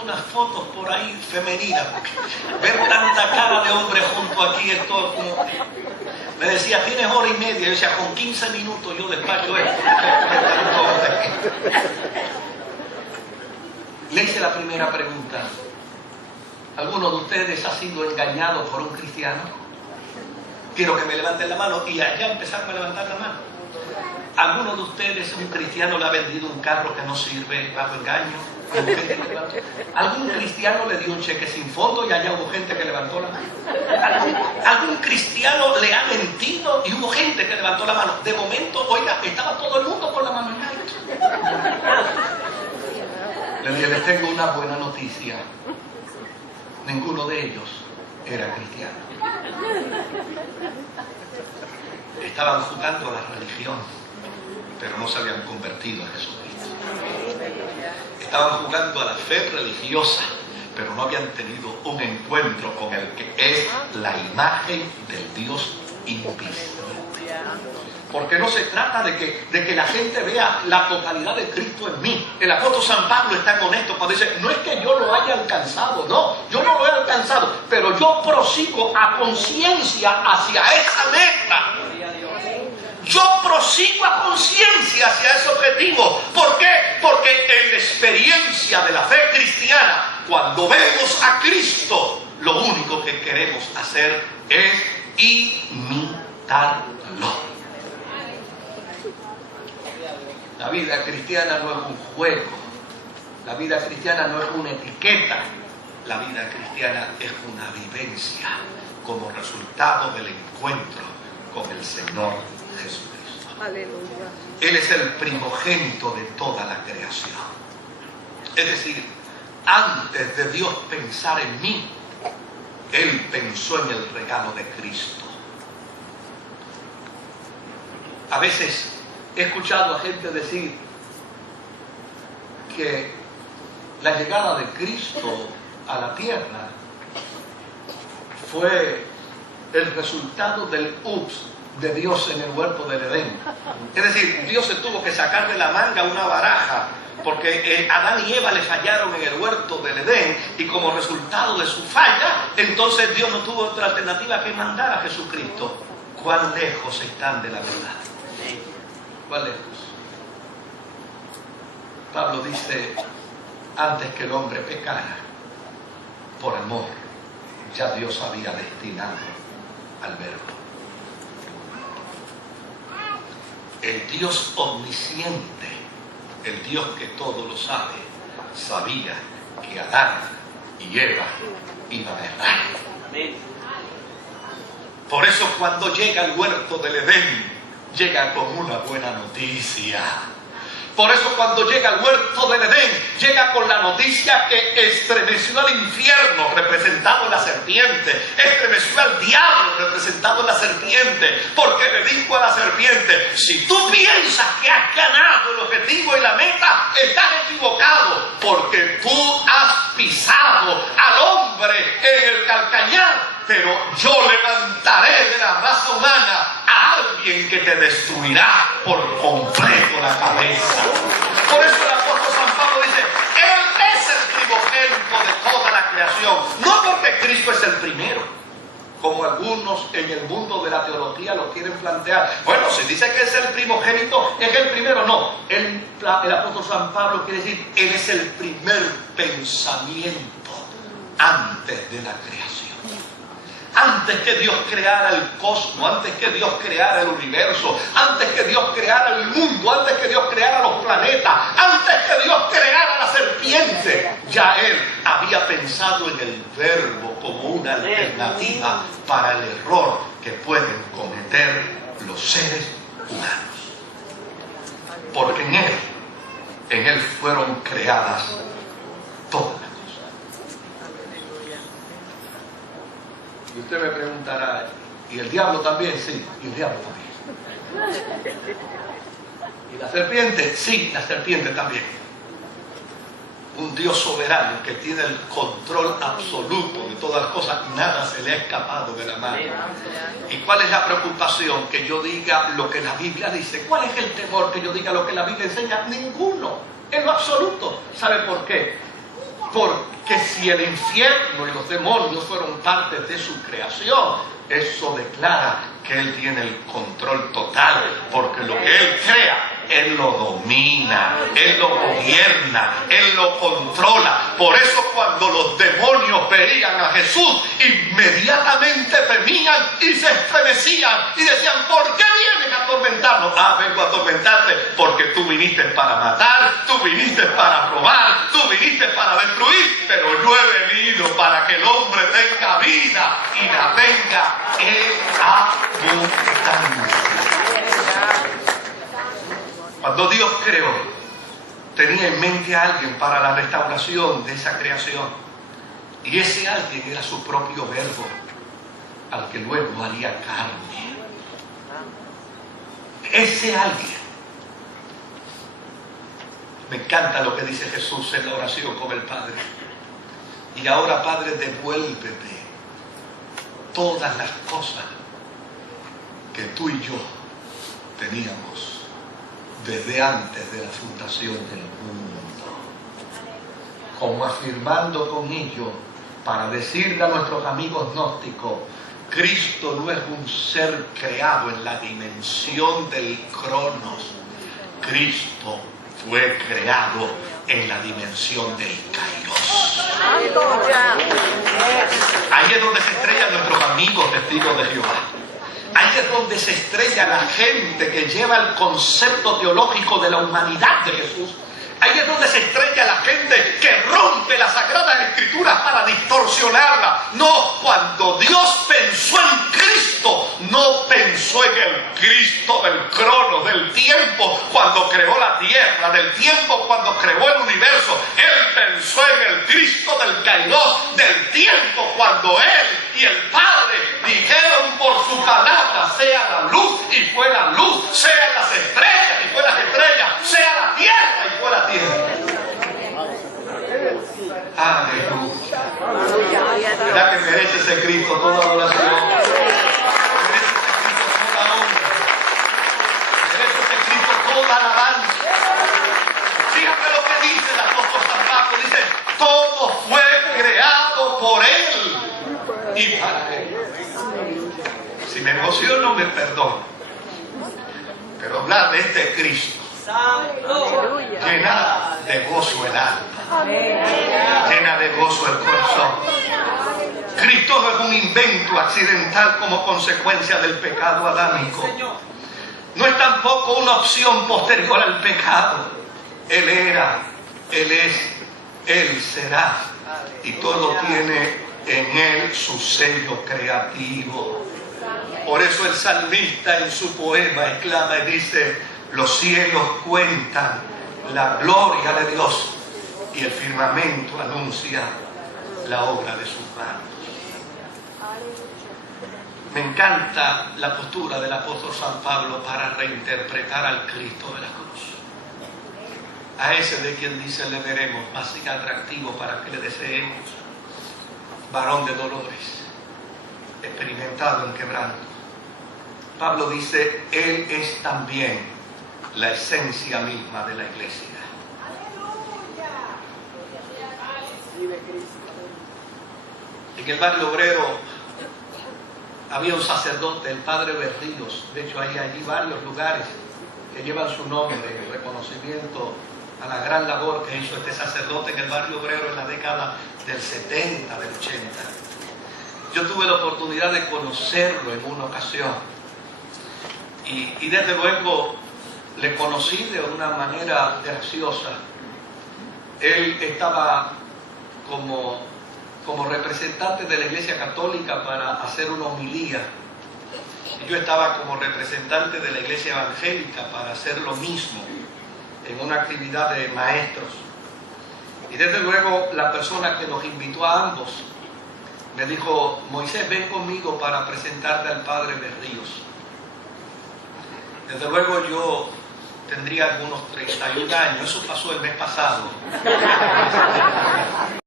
algunas fotos por ahí femeninas. Ver tanta cara de hombre junto aquí es todo como... Me decía, tienes hora y media. Yo decía, con 15 minutos yo despacho esto. Le hice la primera pregunta. ¿Alguno de ustedes ha sido engañado por un cristiano? Quiero que me levanten la mano, y allá empezaron a levantar la mano. ¿Alguno de ustedes, un cristiano, le ha vendido un carro que no sirve bajo engaño? ¿Algún cristiano le dio un cheque sin fondo y allá hubo gente que levantó la mano? ¿Algún cristiano le ha mentido y hubo gente que levantó la mano? De momento, oiga, estaba todo el mundo con la mano en alto. Le dije, les tengo una buena noticia. Ninguno de ellos era cristiano. Estaban jugando a la religión, pero no se habían convertido a Jesucristo. Estaban jugando a la fe religiosa, pero no habían tenido un encuentro con el que es la imagen del Dios invisible. Porque no se trata de que la gente vea la totalidad de Cristo en mí. El apóstol San Pablo es tan honesto cuando dice, no es que yo lo haya alcanzado, no, yo no lo he alcanzado, pero yo prosigo a conciencia hacia esa meta. Yo prosigo a conciencia hacia ese objetivo. ¿Por qué? Porque en la experiencia de la fe cristiana, cuando vemos a Cristo, lo único que queremos hacer es imitarlo. La vida cristiana no es un juego. La vida cristiana no es una etiqueta. La vida cristiana es una vivencia como resultado del encuentro con el Señor Jesucristo. Aleluya. Él es el primogénito de toda la creación. Es decir, antes de Dios pensar en mí, Él pensó en el regalo de Cristo. A veces he escuchado a gente decir que la llegada de Cristo a la tierra fue el resultado del ups de Dios en el huerto del Edén. Es decir, Dios se tuvo que sacar de la manga una baraja porque Adán y Eva le fallaron en el huerto del Edén, y como resultado de su falla, entonces Dios no tuvo otra alternativa que mandar a Jesucristo. ¿Cuán lejos están de la verdad? ¿Cuán lejos? Pablo dice, antes que el hombre pecara, por amor, ya Dios había destinado al Verbo. El Dios omnisciente, el Dios que todo lo sabe, sabía que Adán y Eva iban a errar. Por eso cuando llega al huerto del Edén, llega con una buena noticia. Por eso cuando llega al huerto del Edén, llega con la noticia que estremeció al infierno, representado en la serpiente, estremeció al diablo, representado en la serpiente, porque le dijo a la serpiente, si tú piensas que has ganado el objetivo y la meta, estás equivocado, porque tú has pisado al hombre en el calcañar, pero yo levantaré de la raza humana a alguien que te destruirá por completo la cabeza. Por eso el apóstol San Pablo dice, Él es el primogénito de toda la creación. No porque Cristo es el primero, como algunos en el mundo de la teología lo quieren plantear. Bueno, si dice que es el primogénito, es el primero. No, el apóstol San Pablo quiere decir, Él es el primer pensamiento antes de la creación. Antes que Dios creara el cosmos, antes que Dios creara el universo, antes que Dios creara el mundo, antes que Dios creara los planetas, antes que Dios creara la serpiente, ya Él había pensado en el Verbo como una alternativa para el error que pueden cometer los seres humanos. Porque en Él fueron creadas todas. Y usted me preguntará, ¿y el diablo también? Sí, y el diablo también. ¿Y la serpiente? Sí, la serpiente también. Un Dios soberano que tiene el control absoluto de todas las cosas, nada se le ha escapado de la mano. ¿Y cuál es la preocupación? Que yo diga lo que la Biblia dice. ¿Cuál es el temor? Que yo diga lo que la Biblia enseña. Ninguno, en lo absoluto. ¿Sabe por qué? Porque si el infierno y los demonios fueron parte de su creación, eso declara que Él tiene el control total, porque lo que Él crea, Él lo domina, Él lo gobierna, Él lo controla. Por eso cuando los demonios veían a Jesús, inmediatamente temían y se estremecían y decían: ¿por qué vienes a atormentarnos? Vengo a atormentarte porque tú viniste para matar, tú viniste para robar, tú viniste para destruir, pero yo he venido para que el hombre tenga vida y la tenga en abundancia. Cuando Dios creó, tenía en mente a alguien para la restauración de esa creación. Y ese alguien era su propio verbo, al que luego haría carne. Ese alguien. Me encanta lo que dice Jesús en la oración con el Padre. Y ahora, Padre, devuélveme todas las cosas que tú y yo teníamos desde antes de la fundación del mundo, como afirmando con ello, para decirle a nuestros amigos gnósticos: Cristo no es un ser creado en la dimensión del cronos, Cristo fue creado en la dimensión del kairos. Ahí es donde se estrellan nuestros amigos testigos de Jehová. Ahí es donde se estrella la gente que lleva el concepto teológico de la humanidad de Jesús. Ahí es donde se estrella la gente que rompe las Sagradas Escrituras para distorsionarla. No, cuando Dios pensó en Cristo, no pensó en el Cristo del crono, del tiempo cuando creó la tierra, del tiempo cuando creó el universo. Él pensó en el Cristo del kairos, del tiempo cuando Él y el Padre dijeron por su palabra: sea la luz, y fue la luz; sean las estrellas, y fue las estrellas; sea la tierra, y fue la tierra. Aleluya. ¿Verdad que merece ese Cristo toda adoración? Merece ese Cristo toda honra. Merece ese Cristo toda alabanza. Fíjate lo que dice el apóstol San Pablo. Dice: todo fue creado por Él y para Él. Si me emociono, me perdono. Pero hablar de este Cristo llena de gozo el alma, llena de gozo el corazón. Cristo no es un invento accidental como consecuencia del pecado adámico. No es tampoco una opción posterior al pecado. Él era, Él es, Él será. Y todo tiene en Él su sello creativo. Por eso el salmista en su poema exclama y dice: los cielos cuentan la gloria de Dios y el firmamento anuncia la obra de sus manos. Me encanta la postura del apóstol San Pablo para reinterpretar al Cristo de la cruz. A ese de quien dice: le veremos más atractivo para que le deseemos, varón de dolores, experimentado en quebranto. Pablo dice: Él es también la esencia misma de la iglesia. En el barrio obrero había un sacerdote, el padre Berríos. De hecho, hay allí varios lugares que llevan su nombre en reconocimiento a la gran labor que hizo este sacerdote en el barrio obrero en la década del 70, del 80. Yo tuve la oportunidad de conocerlo en una ocasión y desde luego le conocí de una manera graciosa. Él estaba como representante de la Iglesia Católica para hacer una homilía. Yo estaba como representante de la Iglesia Evangélica para hacer lo mismo en una actividad de maestros. Y desde luego la persona que nos invitó a ambos me dijo: Moisés, ven conmigo para presentarte al padre Berríos. Desde luego yo tendría algunos 31 años, eso pasó el mes pasado.